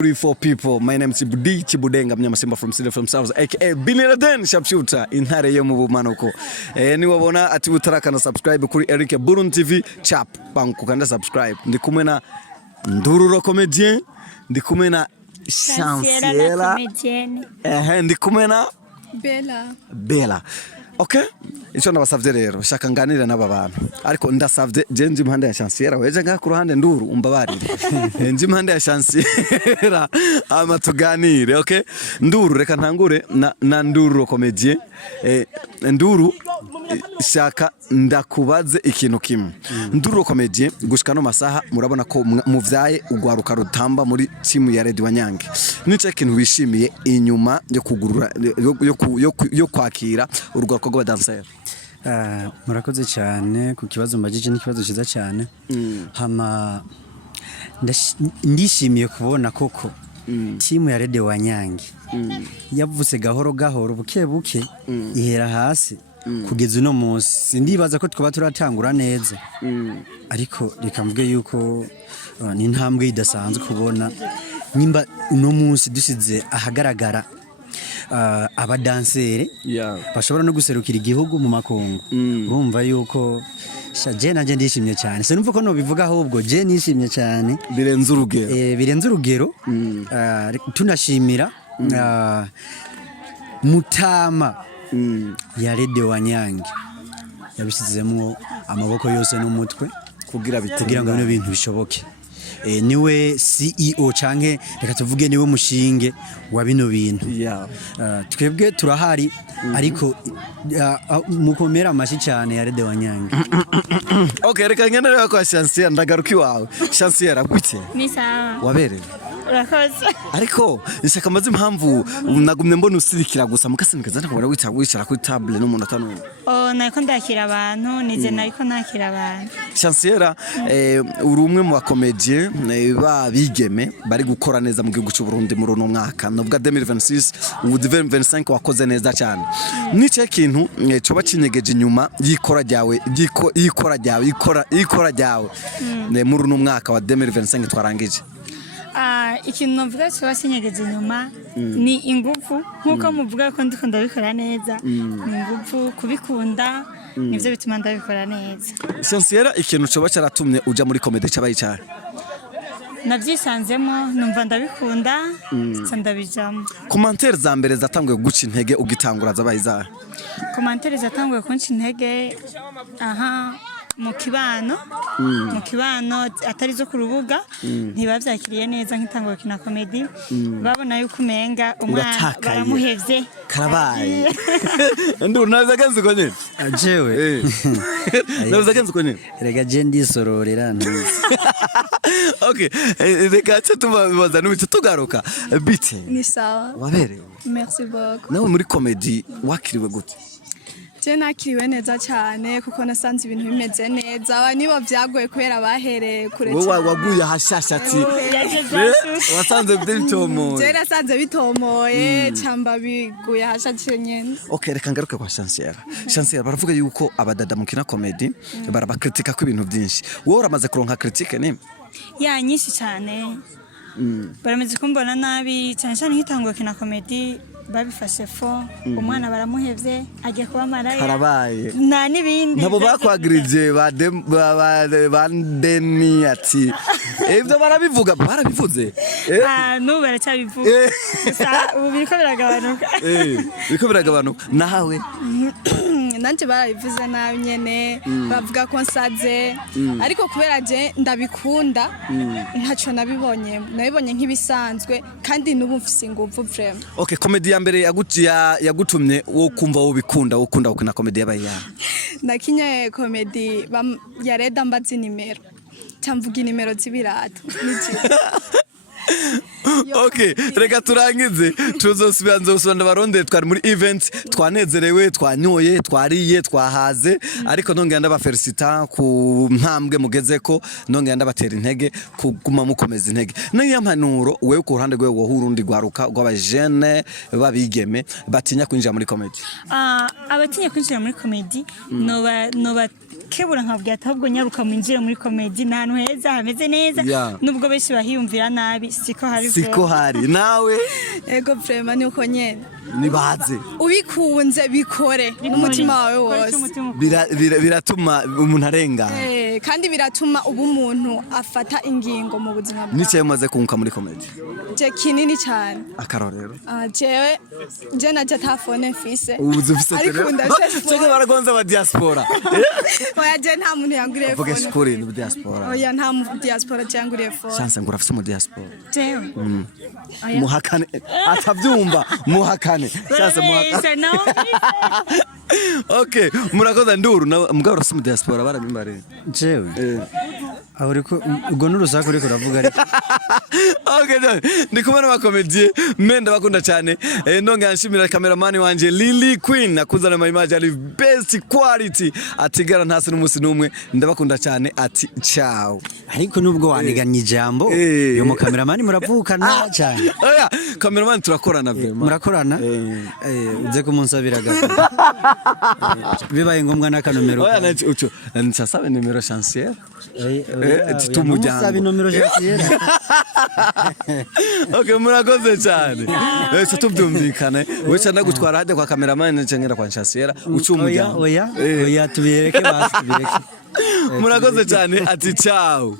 For people, my name is Budi Chibudenga Mnyamasimba from City from South aka Biniraden Sharpshooter intare yo mu bumanuko ni wabona ati utaraka na subscribe kuri Eric Burundi TV chap banku kanda subscribe ndi kumwe na Ndururo comedian ndi kumwe na Chanciella ndi kumwe na Bella okay ico ndabasavye rero shaka nganire n'aba bantu ariko ndasavye je nzi impande ya Chanciella weje nga ku ruhande Nduru umbabarire nzi impande ya Chanciella ama tuganire okay Nduru reka ntangure na Nduru comedian Nduru shaka ndakubaze ikintu kimwe Nduru comedian gushika no masaha murabona ko muvyaye ugwaruka rutamba muri timu ya Red Wanyange nice kintu wishimiye inyuma yo kugurura yo kwakira urugwako rwa dancer. Murakoze cyane ku kibazo mbajije n'ikibazo cyiza cyane hama ndishimiye kubona koko timu ya Red Wanyange yavutse gahoro gahoro buke buke ihera hasi kugeza uno munsi ndibaza ko twaba turatangura neza ariko reka mvuge yuko ni intambwe idasanzwe kubona nimba uno munsi dusize ahagaragara abadansere bashobora no guserukira igihugu mu makungu urumva yuko je nanje ndishimye cyane se numva ko no bivuga ahubwo je nishimye cyane birenze urugero tunashimira Mutama ya Red Wanyange yabisizemwo amaboko yose n'umutwe kugira ngo bino bintu bishoboke niwe CEO canke reka tuvuge niwe mushinge wa bino bintu twebwe turahari ariko mukomera amashi cyane ya Red Wanyange. Okay reka ngenera kwa Chanciella ndagaruka iwawe Chanciella gute ni sawa waberewe urakoze ariko ishaka maze impamvu nagumye mbona usirikira gusa mukasinikaza ntabwo wicara kuri table n'umuntu atanumva nako ndakira abantu nize nariko nakira abantu. Chanciella uri umwe mu bakomedie babigeme bari gukora neza mu gihugu cy'u Burundi muri uno mwaka novuga 2026 ubu 2025 wakoze neza cyane nice kintu coba kinyegeje inyuma yikora ryawe muri uno mwaka wa 2025 twarangije. Ikintu novuga cyo sinyegeje inyuma ni ingufu nkuko muvuga ko ndiko ndabikora neza ni ingufu kubikunda nivyo bituma ndabikora neza. Chanciella ikintu coba cyaratumye uja muri comedy cyabaye cyane navyisanzemo numva ndabikunda ndabijamo. Commentaire za mbere zatanguye guca intege ugitangura zabaye za commentaire zatanguye kunca intege mu kibano atari zo ku rubuga ntibavyakiriye neza nk'itangwa kina comedy babona yuko umenga umwana baramuhevye karabaye Nduru nazagenze ko nyene ajewe nazagenze ko nyene rega je ndisororera okay reka tubaza n'ubito tugaruka bite ni sawa waberewe merci beaucoup nawe muri comedy wakiriwe gute? Je nakiriwe neza cyane kuko nasanze ibintu bimeze neza nibo vyagoye kubera bahereye kure cyane. Wowe waguye hashashati wasanze bitomoye. Je nasanze bitomoye cyamba biguye hashashye nyene. Okay reka ngaruke kwa Chanciella baravuga yuko abadada mu kina comedy barabakritika ko ibintu byinshi wowe uramaze kuronka critique ni ya nyinshi cyane baramaze kumbona nabi cyane cyane nk'itangwa kina comedy babifashe fo umwana baramuhevye agiye kuba maraya karabaye na nibindi nabo bakwagirije bandeni ati ibyo barabivuze no baracyabivuga ubu biriko biragabanuka nawe nanje barabivuze nabi nyene bavuga ko nsaze ariko kubera je ndabikunda ntaco nabibonye nk'ibisanzwe kandi n'ubu mfise ingufu vraiment. Okay comedy ya mbere yagutumye wo kumva wo bikunda ukina comedy yabaye ya nakinye comedy ya Red mbazi nimero cyamvuga nimero z'ibirato Okay reka turangize tuzosubira barondere twari muri event twanezerewe twanyoye twariye twahaze ariko nongera ndabafelicita ku ntambwe mugezeko nongera ndabatera intege kuguma mukomeza intege niyo mpanuro wewe ku ruhande rwe wo Burundi gwaruka rw'abajene babigeme batinya kwinjira muri comedy abatinya kwinjira muri comedy no ndabakebura nkabwira ati ahubwo nyaruka mwinjire muri comedy ni ahantu heza hameze neza nubwo benshi bahiyumvira nabi siko hari nawe ego vrema ni uko nyene nibaze ubikunze bikore n'umutima wawe wose biratuma umuntu arengana kandi biratuma ubu umuntu afata ingingo mu buzima bwawe nicaye umaze kunguka muri comedy je kinini cyane akarorero jewe je naje tafone mfise ubuze ufise ariko ndashaka baragonza ba diaspora oya je nta muntu yanguriye phone vuga skuri ni diaspora oya nta mu diaspora cyanguriye phone chance ngura afise mu diaspora jewe muhakane atavyumva muhakane chance muhakane okay murakoze nduru mugabo urafise mu diaspora barabimbarira jewe aho riko ubwo n'urusaku riko ravuga ariko okay ndi kumwe n'abakomedie menda bakunda cyane ndonga nshimira cameraman wanje Lily Queen nakuzana ama image ari best quality atigara ntasi n'umusi numwe ndabakunda cyane ati ciao ariko nubwo waniganye ijambo yo mu cameraman muravukana cyane oya cameraman turakorana vraiment murakorana uze kumunsabira gato bibaye ngombwa n'akanomero oya uco nsasabe numero Chanciella tumujyana nomero Chanciella okay murakoze cyane tubyumvikane wecha ndagutwara hade kwa cameraman ncengera kwa Chanciella ucumujyana oya tubireke basi tubireke murakoze cyane ati ciao